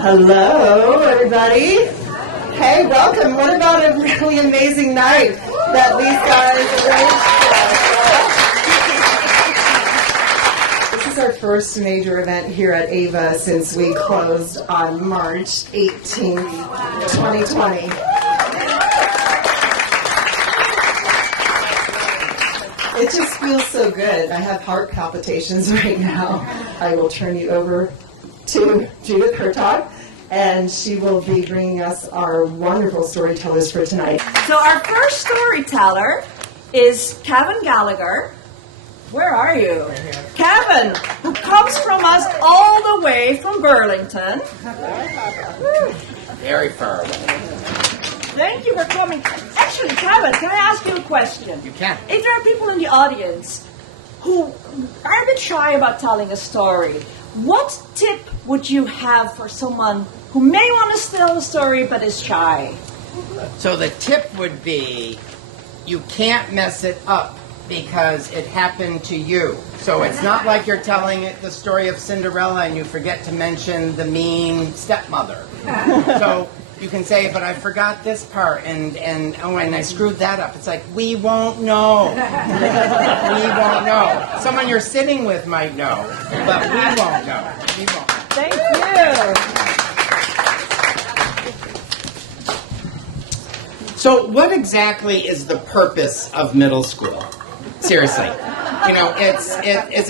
Hello, everybody. Hey, welcome. What about a really amazing night that these guys arranged for us? This is our first major event here at AVA since we closed on March 18th, 2020. It just feels so good. I have heart palpitations right now. I will turn you over to Judith Hertog, and she will be bringing us our wonderful storytellers for tonight. So our first storyteller is Kevin Gallagher. Where are you? Kevin, who comes from us all the way from Burlington. Very far away. Thank you for coming. Actually, Kevin, can I ask you a question? You can. If there are people in the audience who are a bit shy about telling a story, what tip would you have for someone who may want to tell a story but is shy? So the tip would be, you can't mess it up because it happened to you. So it's not like you're telling it the story of Cinderella and you forget to mention the mean stepmother. So you can say, but I forgot this part, and I screwed that up. It's like, we won't know. We won't know. Someone you're sitting with might know, but we won't know. We won't. Thank you. So what exactly is the purpose of middle school? Seriously. You know, is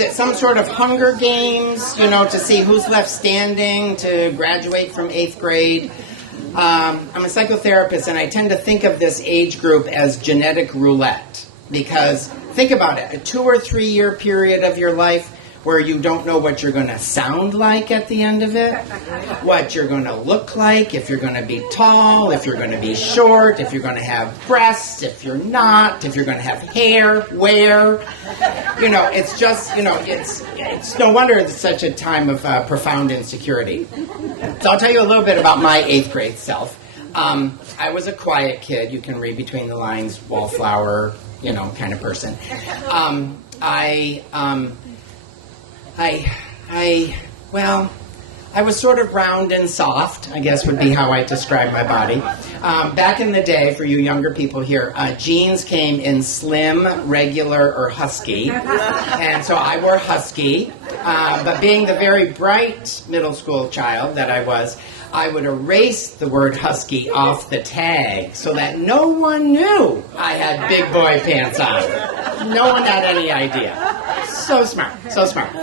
it some sort of Hunger Games, you know, to see who's left standing to graduate from 8th grade? I'm a psychotherapist, and I tend to think of this age group as genetic roulette. Because, think about it, a 2 or 3 year period of your life where you don't know what you're going to sound like at the end of it, what you're going to look like, if you're going to be tall, if you're going to be short, if you're going to have breasts, if you're not, if you're going to have hair, where. You know, it's just, you know, it's no wonder it's such a time of profound insecurity. So I'll tell you a little bit about my 8th grade self. I was a quiet kid. You can read between the lines, wallflower, you know, kind of person. I was sort of round and soft, I guess would be how I describe my body. Back in the day, for you younger people here, jeans came in slim, regular, or husky. And so I wore husky. But being the very bright middle school child that I was, I would erase the word husky off the tag so that no one knew I had big boy pants on. No one had any idea. So smart, so smart.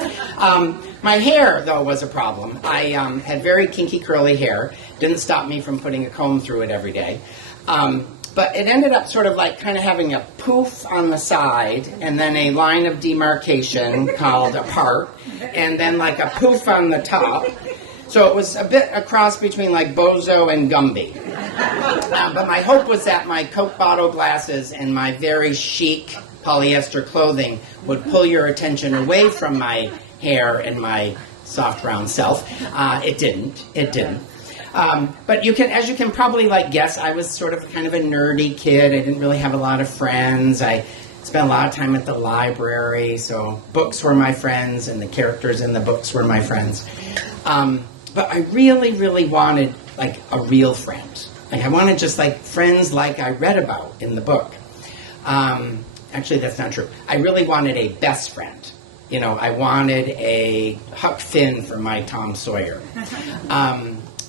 My hair, though, was a problem. I had very kinky, curly hair. Didn't stop me from putting a comb through it every day. But it ended up sort of like kind of having a poof on the side and then a line of demarcation called a part, and then like a poof on the top. So it was a bit a cross between like Bozo and Gumby. But my hope was that my Coke bottle glasses and my very chic polyester clothing would pull your attention away from my hair and my soft round self. It didn't. But you can, as you can probably like guess, I was sort of kind of a nerdy kid. I didn't really have a lot of friends. I spent a lot of time at the library, so books were my friends and the characters in the books were my friends. But I really, really wanted like a real friend. Like I wanted just like friends like I read about in the book. Actually, that's not true. I really wanted a best friend. You know, I wanted a Huck Finn for my Tom Sawyer.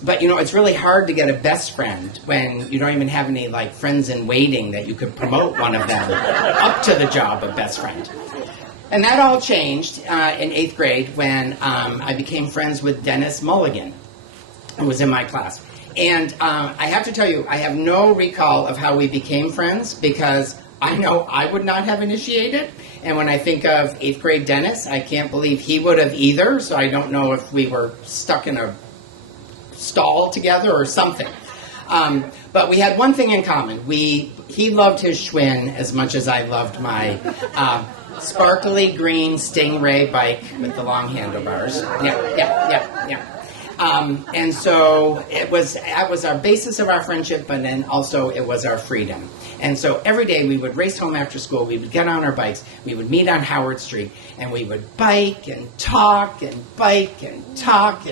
But, you know, it's really hard to get a best friend when you don't even have any, like, friends in waiting that you could promote one of them up to the job of best friend. And that all changed in 8th grade when I became friends with Dennis Mulligan, who was in my class. And I have to tell you, I have no recall of how we became friends because I know I would not have initiated. And when I think of 8th grade Dennis, I can't believe he would have either. So I don't know if we were stuck in a stall together or something. But we had one thing in common. He loved his Schwinn as much as I loved my sparkly green Stingray bike with the long handlebars. Yeah. And so that was our basis of our friendship, but then also it was our freedom. And so every day we would race home after school, we would get on our bikes, we would meet on Howard Street, and we would bike and talk and bike and talk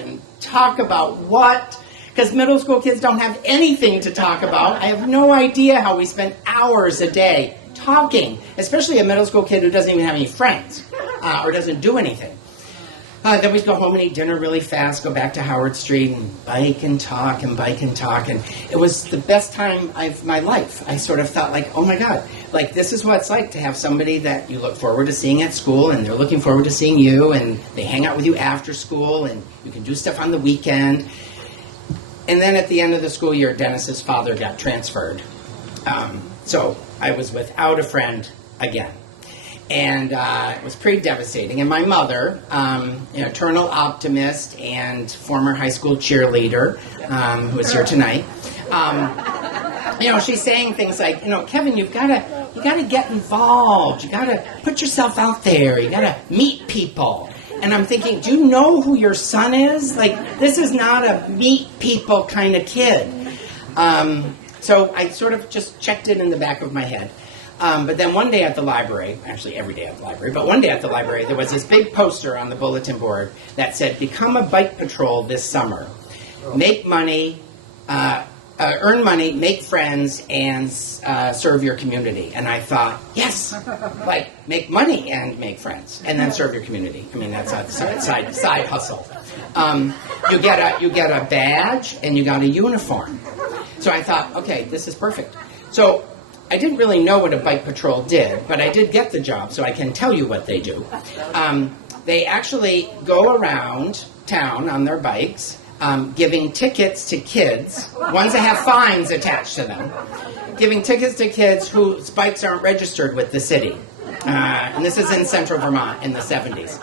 about what? Because middle school kids don't have anything to talk about. I have no idea how we spent hours a day talking, especially a middle school kid who doesn't even have any friends or doesn't do anything. Then we'd go home and eat dinner really fast, go back to Howard Street and bike and talk and bike and talk. And it was the best time of my life. I sort of thought like, oh my God, like this is what it's like to have somebody that you look forward to seeing at school and they're looking forward to seeing you and they hang out with you after school and you can do stuff on the weekend. And then at the end of the school year, Dennis's father got transferred. So I was without a friend again. And it was pretty devastating. And my mother, an eternal optimist and former high school cheerleader, who is here tonight, she's saying things like, Kevin, you gotta get involved. You gotta put yourself out there. You gotta meet people. And I'm thinking, do you know who your son is? Like, this is not a meet people kind of kid. So I sort of just checked it in the back of my head. But then one day at the library, actually every day at the library, but one day at the library, there was this big poster on the bulletin board that said, become a bike patrol this summer. Make money, earn money, make friends, and serve your community. And I thought, yes, like make money and make friends, and then serve your community. I mean, that's a side hustle. You get a badge, and you got a uniform. So I thought, okay, this is perfect. So I didn't really know what a bike patrol did, but I did get the job, so I can tell you what they do. They actually go around town on their bikes, giving tickets to kids, ones that have fines attached to them, giving tickets to kids whose bikes aren't registered with the city. And this is in central Vermont in the 70s.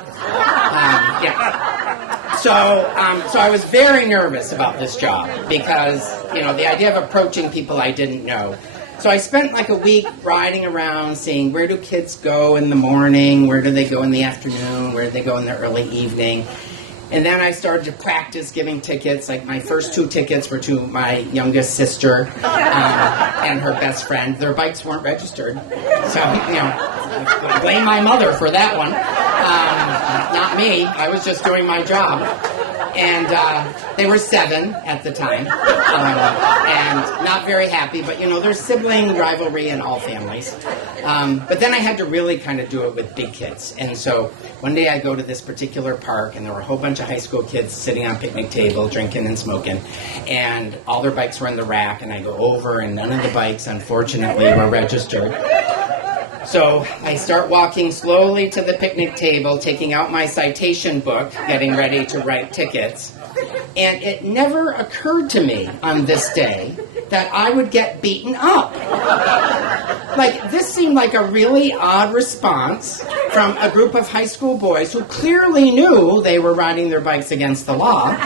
So I was very nervous about this job because, the idea of approaching people I didn't know. So I spent like a week riding around seeing where do kids go in the morning, where do they go in the afternoon, where do they go in the early evening. And then I started to practice giving tickets. Like my first 2 tickets were to my youngest sister and her best friend. Their bikes weren't registered. So, I blame my mother for that one. Not me. I was just doing my job. And they were 7 at the time, and not very happy. But, there's sibling rivalry in all families. But then I had to really kind of do it with big kids. And so one day I go to this particular park, and there were a whole bunch of high school kids sitting on a picnic table, drinking and smoking. And all their bikes were in the rack, and I go over, and none of the bikes, unfortunately, were registered. So I start walking slowly to the picnic table, taking out my citation book, getting ready to write tickets. And it never occurred to me on this day that I would get beaten up. Like, this seemed like a really odd response from a group of high school boys who clearly knew they were riding their bikes against the law.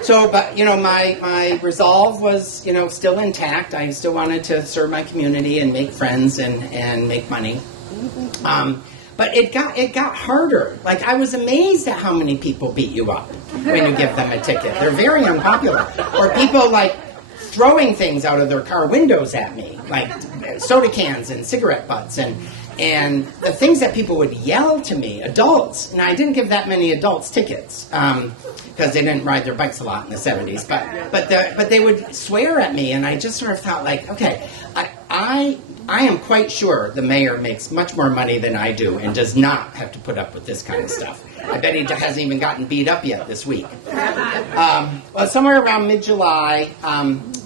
So, but, my resolve was, still intact. I still wanted to serve my community and make friends and make money. But it got harder. Like, I was amazed at how many people beat you up when you give them a ticket. They're very unpopular. Or people, like, throwing things out of their car windows at me, like soda cans and cigarette butts and the things that people would yell to me, adults. And I didn't give that many adults tickets because they didn't ride their bikes a lot in the 70s. But they would swear at me, and I just sort of thought, like, okay, I am quite sure the mayor makes much more money than I do and does not have to put up with this kind of stuff. I bet he hasn't even gotten beat up yet this week. Well, somewhere around mid-July,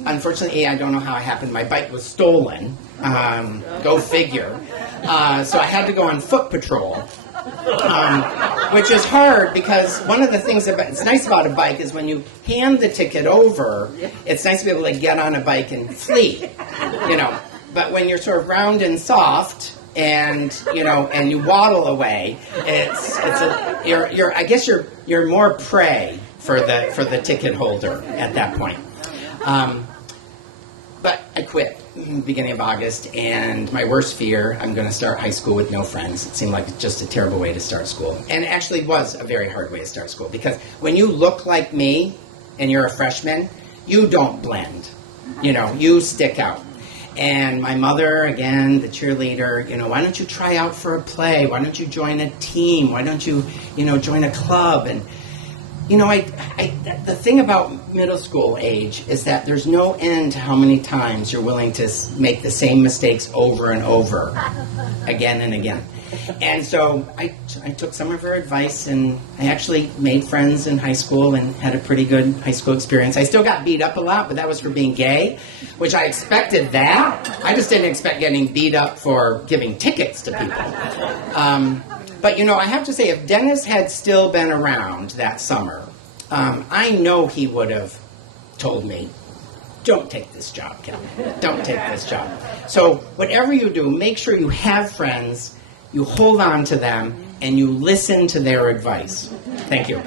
unfortunately, I don't know how it happened, my bike was stolen. Go figure. So I had to go on foot patrol, which is hard because one of the things that's nice about a bike is when you hand the ticket over, it's nice to be able to get on a bike and flee, But when you're sort of round and soft and you waddle away, I guess you're more prey for the ticket holder at that point. But I quit in the beginning of August, and my worst fear, I'm going to start high school with no friends. It seemed like just a terrible way to start school. And it actually was a very hard way to start school, because when you look like me and you're a freshman, you don't blend. You know, you stick out. And my mother, again, the cheerleader, you know, why don't you try out for a play? Why don't you join a team? Why don't you, you know, join a club? And you know, the thing about middle school age is that there's no end to how many times you're willing to make the same mistakes over and over, again and again. And so I took some of her advice, and I actually made friends in high school and had a pretty good high school experience. I still got beat up a lot, but that was for being gay, which I expected that. I just didn't expect getting beat up for giving tickets to people. But, you know, I have to say, if Dennis had still been around that summer, I know he would have told me, don't take this job, Kelly. Don't take this job. So whatever you do, make sure you have friends, you hold on to them, and you listen to their advice. Thank you.